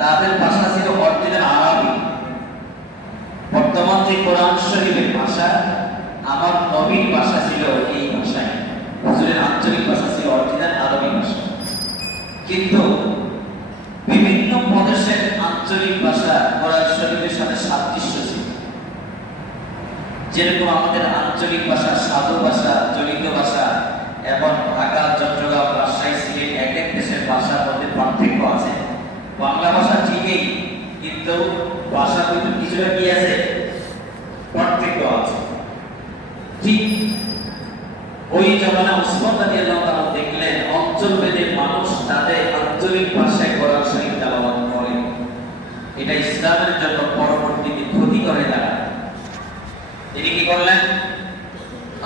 তাদের ভাষা ছিল অরিজিনাল আরবি। বর্তমান যে কোরআন শরীফের ভাষা, আমার নবীর ভাষা ছিল এই ভাষায়। হুজুরের আঞ্চলিক ভাষা ছিল অরিজিনাল আরবি ভাষা। কিন্তু বিভিন্ন প্রদেশের আঞ্চলিক ভাষা কোরআন শরীফের সাথে সাদৃশ্য ছিল। যেরকম আমাদের আঞ্চলিক ভাষা, সাধু ভাষা, চলিত ভাষা এবং ঢাকা, চট্টগ্রাম, রাজশাহী, সিলেট এক এক দেশের ভাষার মধ্যে পার্থক্য আছে। বাংলা ভাষা ঠিকই, কিন্তু ভাষার ভিতরে কিছুটা কি আছে, পার্থক্য আছে। ঠিক ওই জমানা উসমান রাদিয়াল্লাহু তাআলা দেখলেন অঞ্চলভেদে মানুষ তাদের আঞ্চলিক ভাষায় কোরআন শরীফ তেলাওয়াত করে। এটা ইসলামের জন্য পরবর্তীতে ক্ষতি করে দাঁড়ায়। তিনি কি করলেন?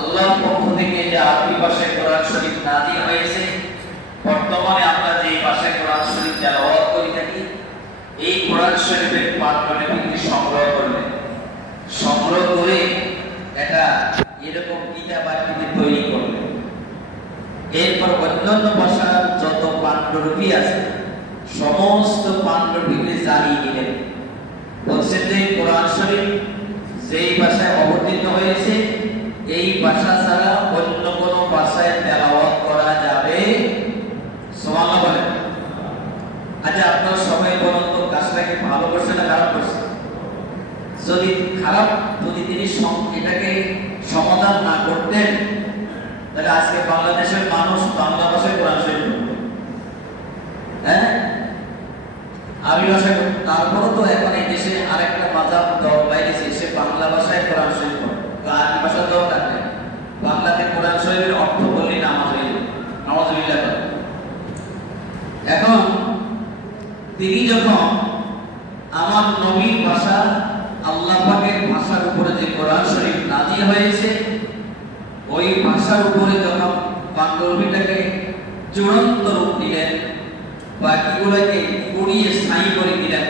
আল্লাহর পক্ষ থেকে যে আরবি ভাষায় কোরআন শরীফ নাযিল হয়েছে, বর্তমানে আমরা যে ভাষায় কোরআন শরীফ তেলাওয়াত করি থাকি, এই কোরআন শরীফের পাঠ্যলিপি সংগ্রহ করলেন। সংগ্রহ করে এটা এরকম কিতাব আকৃতি তৈরি করলেন। এরপর অন্যান্য ভাষার যত পাণ্ডুলিপি আছে সমস্ত পাণ্ডুলিপি জ্বালিয়ে দিলেন। বলছেন যে কোরআন শরীফ যেই ভাষায় অবতীর্ণ হয়েছে এই ভাষা ছাড়া অন্য কোনো ভাষায় তেলাওয়াত করা যাবে। সুবহানাল্লাহ বলেন। আচ্ছা, আপনারা সবাই বলুন তো কাজটা কি ভালো করছে না খারাপ করছে? যদি খারাপ, যদি তিনি এটাকে সমাধান না করতেন, তাহলে আজকে বাংলাদেশের মানুষ বাংলা ভাষায় কোরআন শরীফ পড়তো। হ্যাঁ, আরবি ভাষায়। তারপরও তো এখন এই দেশে আরেকটা মাযহাব বাইরেছে, সে বাংলা ভাষায় কোরআন শরীফ পড়ে। তো আরবি ভাষা তো থাকে, বাংলাতে কোরআন শরীফের অর্থ বললেই নামাজ হয়ে যায়। নাউযুবিল্লাহ। এখন তিনি যখন আমার নবীর ভাষা, আল্লাহ পাকের ভাষার উপরে যে কোরআন শরীফ নাযিল হয়েছে, ওই ভাষার উপরে যখন পাণ্ডুলিপিটাকে চূড়ান্ত রূপ দিলেন, বাকিগুলোকে পুড়িয়ে ছাই করে দিলেন,